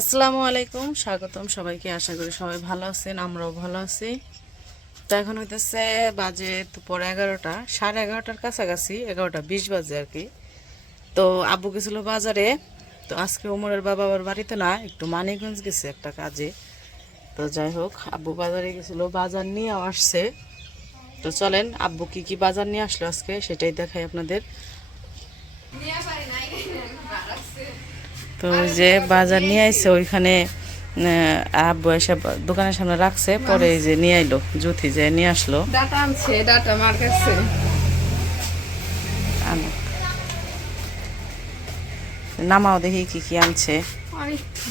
আসসালামু আলাইকুম, স্বাগতম সবাইকে। আশা করি সবাই ভালো আছেন, আমরাও ভালো আছি। তো এখন হইতেছে বাজে দুপুর এগারোটা, সাড়ে এগারোটার কাছাকাছি, এগারোটা বিশ বাজে আর কি। তো আব্বু গেছিল বাজারে, তো আজকে ওমরের বাবা আবার বাড়িতে না, একটু মানিকগঞ্জ গেছে একটা কাজে। তো যাই হোক, আব্বু বাজারে গেছিল, বাজার নিয়ে আসছে। তো চলেন, আব্বু কি কি বাজার নিয়ে আসলো আজকে, সেটাই দেখাই আপনাদের। তো যে বাজার নিয়ে আইছে ওইখানে আব্বু এসে দোকানের সামনে রাখছে পরে এই যে নিয়ে আইলো জুথি যে নিয়ে আসলো। ডাটা আনছে ডাটা আমার কাছে। নামাও দেখি কি কি আনছে।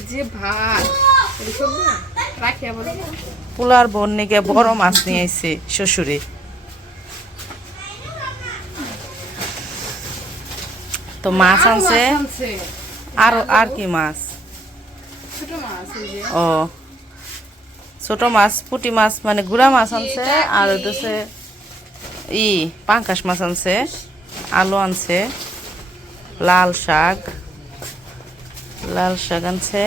যে ভাত পোলার বোন নিকে বড় মাছ নিয়ে আইছে শ্বশুরে। তো মাছ আনছে। আর আর কি মাছ? ছোট মাছ ও। ছোট মাছ পুটি মাছ মানে গুড়া মাছ আনছে আর হইতেছে ই পাঙ্কাশ মাছ আনছে আলু আনছে লাল শাক লাল শাক আনছে।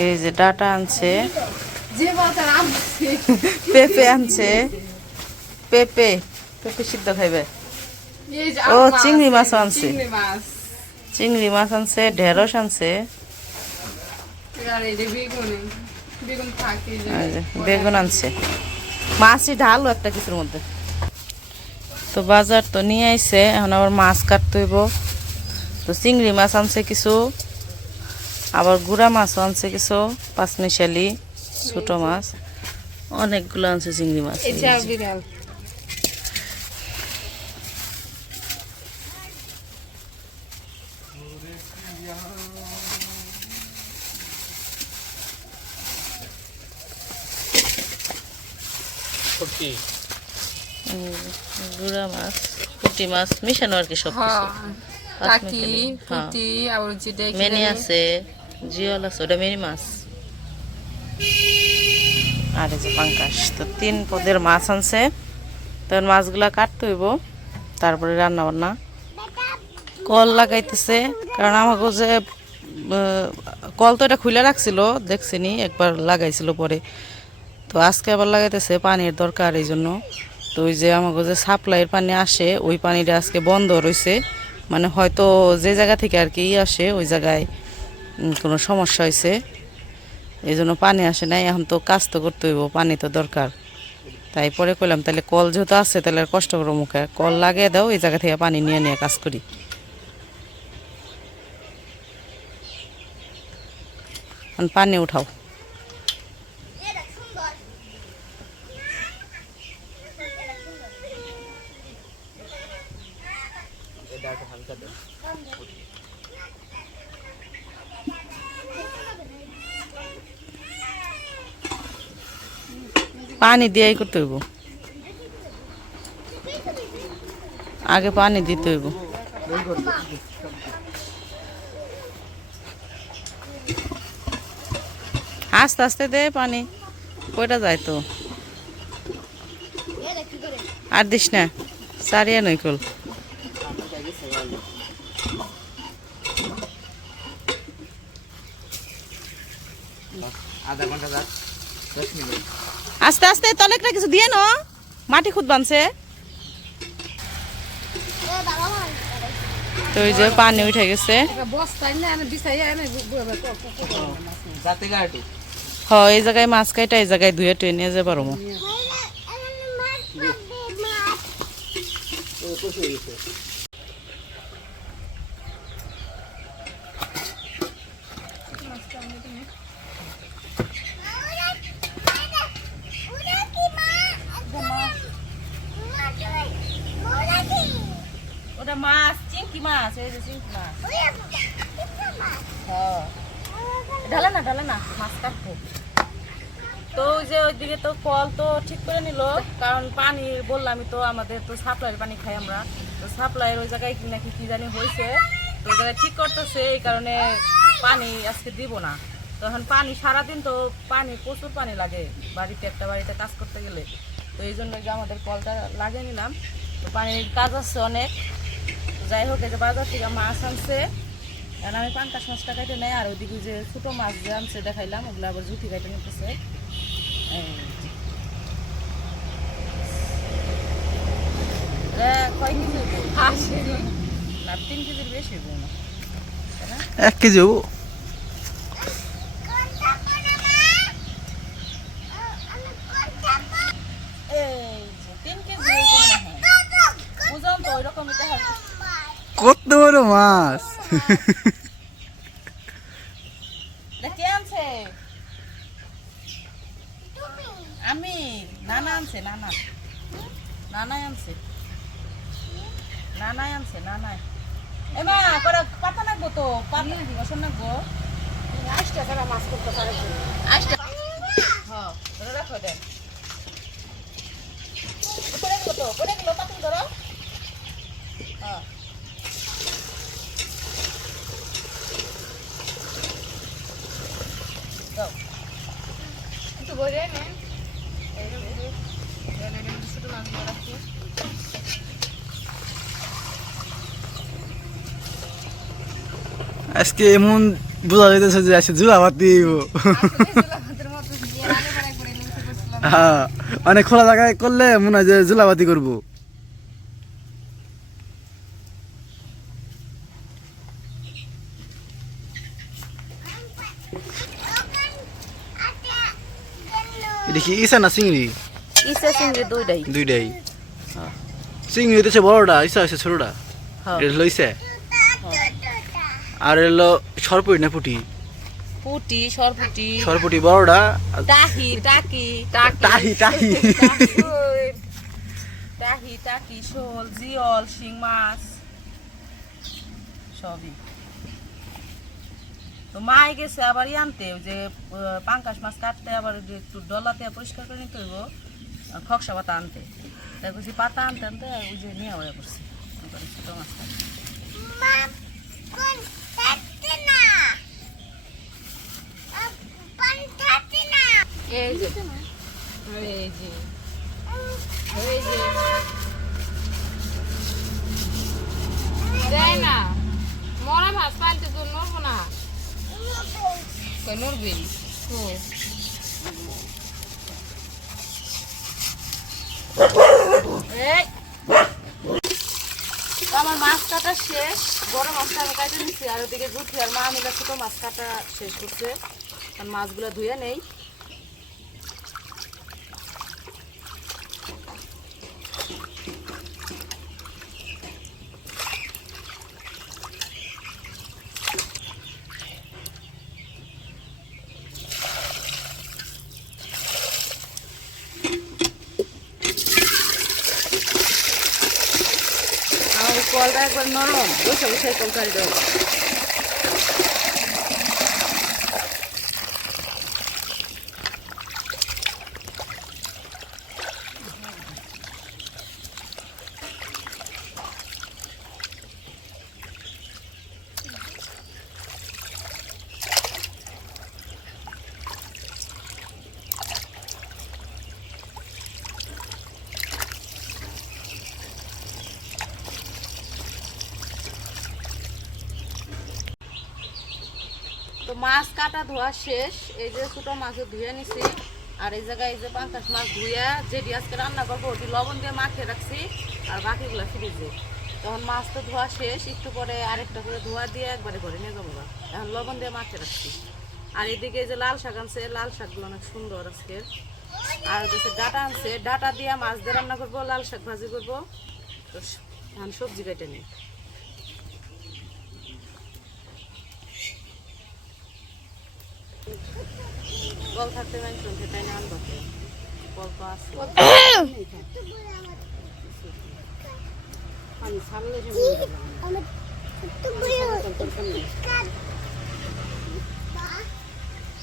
এই যে ডাটা আনছে। পেঁপে আনছে। পেঁপে পেঁপে সিদ্ধ খাইবে। ও, চিংড়ি মাছ আনছে। চিংড়ি মাছ। আনছে ঢেঁড়স আনছে। বেগুন। আনছে। মাছই ঢালো একটা কিছুর মধ্যে। তো বাজার তো নিয়ে আইছে এখন আবার মাছ কাটতে হইব। তো চিংড়ি মাছ আনছে কিছু আবার গুড়া মাছও আনছে কিছু পাঁচমিশালি ছোট মাছ। অনেকগুলো আনছে চিংড়ি মাছ। গুড়া মাছ পুঁটি মাছ মিশানো আর কি সব হ্যাঁ টাকি হ্যাঁ। পুঁটি আবার যে দেখি মেনি আছে জিওল আছে ওটা মেনি মাছ। আর এই যে পাঙ্কাশ তো তিন পদের মাছ আনছে। তখন মাছগুলা কাটতে হইব তারপরে রান্না বান্না কল লাগাইতেছে কারণ আমাকে যে কল তো এটা খুলে রাখছিল দেখছিনি একবার লাগাইছিল পরে। তো আজকে আবার লাগাইতেছে পানির দরকার এই জন্য। তো ওই যে আমাকে যে সাপ্লাইয়ের পানি আসে, ওই পানিটা আজকে বন্ধ রয়েছে মানে হয়তো যে জায়গা থেকে আর কি ই আসে, ওই জায়গায় কোনো সমস্যা হয়েছে এই জন্য পানি আসে নাই, এখন তো কাজ তো করতে হইব, পানি তো দরকার। তাই পরে কইলাম, তাহলে কল যেহেতু আছে, তাহলে আর কষ্ট করো মুখে। কল লাগিয়ে দাও, এই জায়গা থেকে পানি নিয়ে নিয়ে কাজ করি। পানি উঠাও। পানি দিয়ে করতে হইব। আগে পানি দিতে হইব। আস্তে আস্তে দে পানি, কইটা যায় তো? আর দিস না, সারিয়া নই কল আধা ঘণ্টা যাক দশ মিনিট আস্তে আস্তে তলে একটা কিছু দিয়ে নো? মাটি খুদ বানছে। তো ওই যে পানি উঠে গেছে। হ, এই জায়গায় মাছ কাইটা, এই জায়গায় ধুয়ে টুয়ে নিয়ে যে পারো ওটা মাছ চিংকি মাছ যে চিংকি মাছ। হ্যাঁ। ঢালে না ঢালে না তো ওই যে তো কল তো ঠিক করে কারণ পানি তো আমাদের তো সাপ্লাইয়ের পানি খাই আমরা। তো ওই জায়গায় কি জানি হয়েছে, তো ওই ঠিক করতেছে, এই কারণে পানি আজকে দিব না। তখন পানি সারাদিন তো পানি, প্রচুর পানি লাগে বাড়িতে, একটা বাড়িতে কাজ করতে গেলে। তো এই জন্য যে আমাদের কলটা লাগিয়ে নিলাম। তো পানির কাজ আছে অনেক। যাই হোক এই যে বাজার থেকে মাছ আনছে। এখন আমি পাঙ্কাশ মাছটা কাটে নেই আর ওইদিকে যে ছোটো মাছ যে আনছে দেখাইলাম ওগুলো আবার জুতি কাটে নিতেছে। এক কেজি এ, কয় কেজি হইবো? না তিন কেজির বেশি হইব না তাই না? এক কেজি হব এই যে তিন কেজি হইব মনে হয় ওজন তো ওইরকমই দেখা যায়। কত বড় মাছ আমি নানা আনছে নানা। নানাই আনছে। নানাই আনছে নানাই। এ মা করে পাতা নাকবো তো পাতা বসন নাকবো। আইসটা তারা মাছ করতে পারে। আইসটা হ্যাঁ রাখো দেন পড়ে গেলো তো পড়ে গেলো পাতুল ধরো হ্যাঁ দাও একটু ভরে নেন ছোট মাছগুলো রাখি আজকে এমন বোঝা যাইতেছে যে আজকে জুলাবাতি হ্যাঁ মানে খোলা জায়গায় করলে মনে হয় যে জুলাবাতি করব। এটা কি ইসা না চিংড়ি ইসে চিংড়ি দুইটাই। দুইটাই। চিংড়ি হইতেছে বড়টা ইসা হয়েছে ছোটটা। হ্যাঁ। এটা লইছে? আর এলো সরপুরি না পুটি? পুটি সরপুটি। সরপুটি বড়টা? টাহি টাকি টাহি টাহি। টাহি টাকি শোল জিয়ল শিং মাছ। সবই। তো মাই গেছে আবার আনতে যে পাঙ্কাশ মাছ কাটতে আবার একটু ডলাতে পরিষ্কার করে নিতে হইব খকসা পাতা আনতে। তাই বলছি পাতা আনতে আনতে ওই যে নিয়ে পড়ছে এবারে ছোটো মাছ কাটতে। এই যে। এই যে। এই না মরা মাছ পালতে তো নড়বো না। কই নড়বি? এই। আমার মাছ কাটা শেষ। বড় মাছটা আমি কাটে নিচ্ছি আর ওদিকে জুঠি আর মা মিলে ছোটো মাছ শেষ করছে। কারণ মাছগুলো ধুয়ে নেই আমার এই কলটা একবার নরম বসে বসে তরকারি দেবো মাছ কাটা ধোয়া শেষ, এই যে ছোটো মাছও ধুয়ে নিছি। আর এই জায়গায় এই যে পাঙ্কাশ মাছ ধুয়ে যেটি আজকে রান্না করব, ওটি লবণ দিয়ে মাখিয়ে রাখছি, আর বাকিগুলো ফ্রিজে। তখন মাছ তো ধোয়া শেষ, একটু পরে আরেকটা করে ধোয়া দিয়ে একবারে করে নিয়ে যাব এখন লবণ দিয়ে মাখিয়ে রাখছি। আর এদিকে যে লাল শাক আনছে, লাল শাকগুলো অনেক সুন্দর আজকে। আর হচ্ছে ডাটা আনছে, ডাটা দিয়ে মাছ দিয়ে রান্না করব, লাল শাক ভাজি করব। তো এখন সবজি কেটে নিই।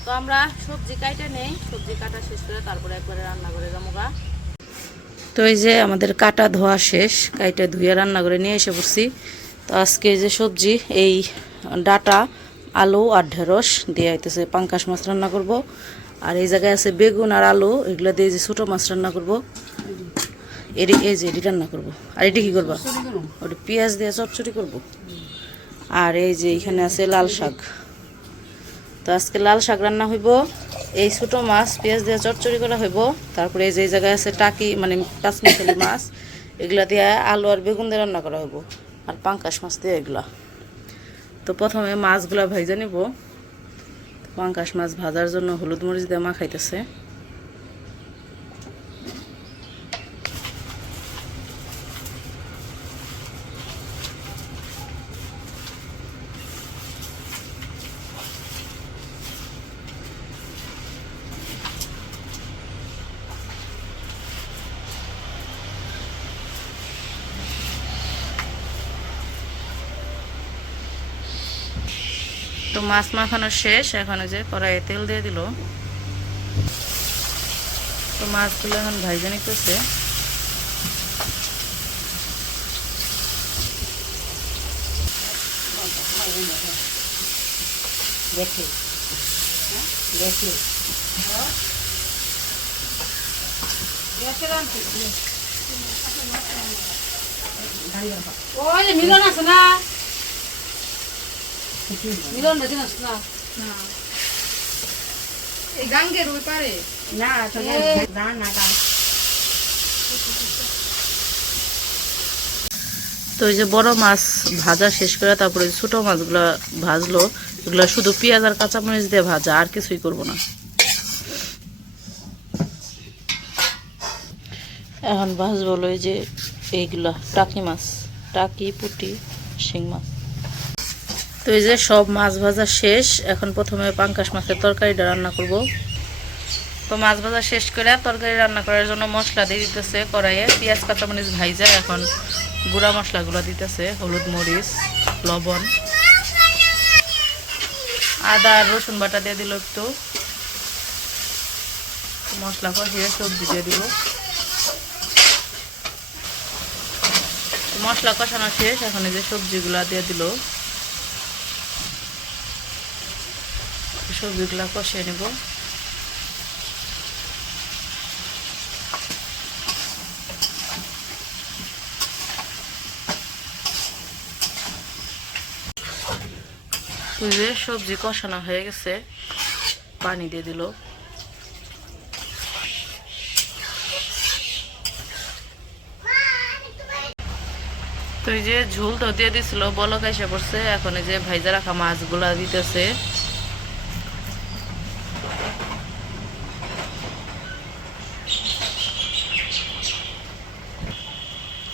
তো। আমরা সবজি কাইটে নেই, সবজি কাটা শেষ করে তারপরে একবারে রান্না করে যাব তো এই যে আমাদের কাটা ধোয়া শেষ, কাইটা ধুয়ে রান্না করে নিয়ে এসে পড়ছি। তো আজকে যে সবজি, এই ডাটা আলু আর ঢেঁড়স দিয়ে আইতেছে পাঙ্কাশ মাছ রান্না করব। আর এই জায়গায় আছে বেগুন আর আলু এগুলো দিয়ে যে ছোটো মাছ রান্না করব। এটি এই যে এটি রান্না করব। আর এটি কি করবা? ওটা পেঁয়াজ দিয়ে চচ্চড়ি করব। আর এই যে এখানে আছে লাল শাক। তো আজকে লাল শাক রান্না হইব। এই ছোটো মাছ পেঁয়াজ দিয়ে চচ্চড়ি করা হইব। তারপরে এই যে এই জায়গায় আছে টাকি মানে পাঁচমিশালি মাছ এগুলা দিয়ে আলু আর বেগুন দিয়ে রান্না করা হইব। আর পাঙ্কাশ মাছ দিয়ে এগুলা। তো প্রথমে মাছগুলা ভাইজা নিব। পাঙ্কাশ মাছ ভাজার জন্য হলুদ মরিচ দিয়ে মাখাইতেছে। মাছ মাখানো শেষ এখন ওই যে কড়াইয়ে তেল দিয়ে দিল। তো মাছগুলো এখন ভাইজা নিতেছে। ওই যে মিলন আছে না? মিলন না না এই গাঙ্গের ওই পারে না তো না তো ওই যে বড় মাছ ভাজা শেষ করে তারপরে ছোট মাছগুলো ভাজলো এগুলো শুধু পেঁয়াজ আর কাঁচামরিচ দিয়ে ভাজা আর কিছুই করব না। এখন ভাজবো এই যে এইগুলা টাকি মাছ টাকি পুটি শিং মাছ। তো এই যে সব মাছ ভাজা শেষ, এখন প্রথমে পাঙ্কাশ মাছের তরকারিটা রান্না করব। তো মাছ ভাজা শেষ করে তরকারি রান্না করার জন্য মশলা দিয়ে দিতেছে কড়াইয়ে। পেঁয়াজ, কাঁচামরিচ ভাইজা, এখন গুঁড়া মশলাগুলো দিতেছে, হলুদ মরিচ, লবণ। আদা আর রসুন বাটা দিয়ে দিল একটু। মশলা কষিয়ে সবজি দিয়ে দিব মশলা কষানো শেষ, এখন এই যে সবজিগুলা দিয়ে দিল। সবজিগুলা কষিয়ে নেব। সবজি কষানো হয়ে গেছে, পানি দিয়ে দিল। তো এই যে ঝোল তো দিয়ে দিছিল, বলক এসে পড়ছে, এখন এই যে ভাইজা রাখা মাছগুলা দিতেছে।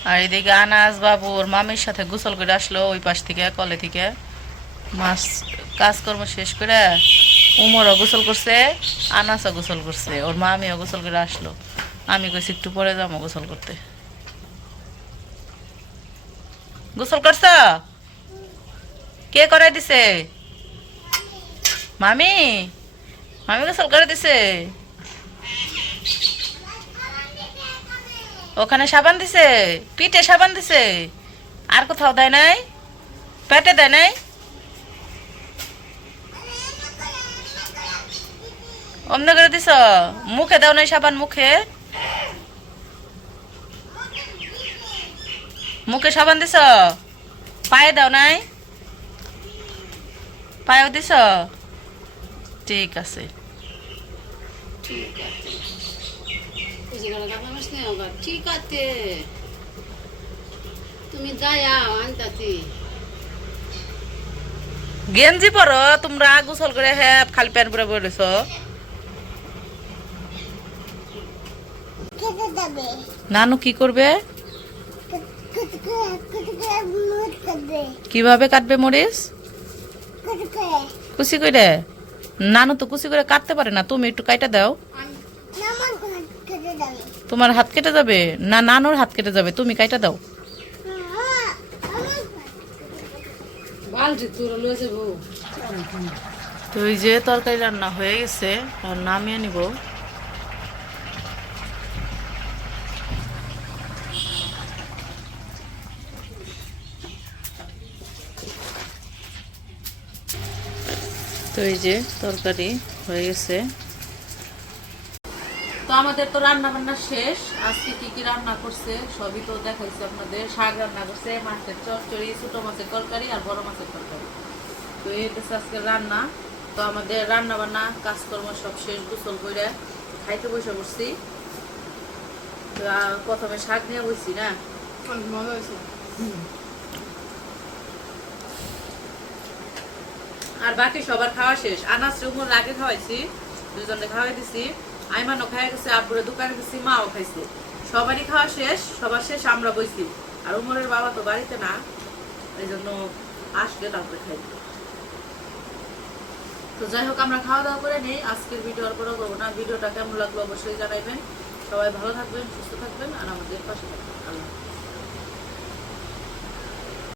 আর এদিকে আনাস বাবু, ওর মামির সাথে গোসল করে আসলো ওই পাশ থেকে, কলে থেকে। কাজকর্ম শেষ করে উমরও গোসল করছে, আনাসও গোসল করছে, ওর মামিও গোসল করে আসলো। আমি কইছি, একটু পরে যাব গোসল করতে। গোসল করছ? কে করাই দিছে? মামি? মামি গোসল করে দিছে ওখানে সাবান দিছে। পিঠে সাবান দিছে। আর কোথাও দেয় নাই? পেটে দেয় নাই? অমনি করে দিছ? মুখে দাও নাই সাবান, মুখে? মুখে সাবান দিছ? পায়ে দাও নাই? পায়েও দিছ? ঠিক আছে। ঠিক আছে। তুমি আনতাছি। গেঞ্জি পরো তোমরা গোসল করে হ্যাঁ খালি প্যান্ট পরে বলেছ নানু কি করবে? কীভাবে কাটবে মরিচ? কুচি করে নানু তো কুচি করে কাটতে পারে না তুমি একটু কাইটা দাও। তোমার হাত কেটে যাবে? না নানুর হাত কেটে যাবে তুমি কাইটা দাও। তো এই যে তরকারি রান্না হয়ে গেছে আর নামিয়ে নিব। তো এই যে তরকারি হয়ে গেছে। তো আমাদের তো রান্না বান্না শেষ। আজকে কি কি রান্না করছে সবই তো দেখাইছি আপনাদের। শাক রান্না করছে মাছের চচ্চড়ি ছোট মাছের তরকারি আর বড় মাছের তরকারি। তো এই হচ্ছে আজকে রান্না। তো আমাদের রান্না বান্না কাজকর্ম সব শেষ গোসল করে খাইতে বসে বসছি তো প্রথমে শাক নিয়ে বসছি না? হয়েছে আর বাকি সবার খাওয়া শেষ। আনাস রুমুর আগে খাওয়াইছি দুজনে খাওয়াই দিছি। আইমানও খাই গেছে আব্বুরে দোকানে দিছি, মাও খাইছে। সবারই খাওয়া শেষ, সবার শেষ, আমরা বইছি। আর উমরের বাবা তো বাড়িতে না এই জন্য আসলে তারপরে খাই। তো যাই হোক, আমরা খাওয়া দাওয়া করে নেই। আজকের ভিডিও আর বড় করব না। ভিডিওটা কেমন লাগল অবশ্যই জানাইবেন। সবাই ভালো থাকবেন, সুস্থ থাকবেন, আর আমাদের পাশে থাকবেন। আল্লাহ।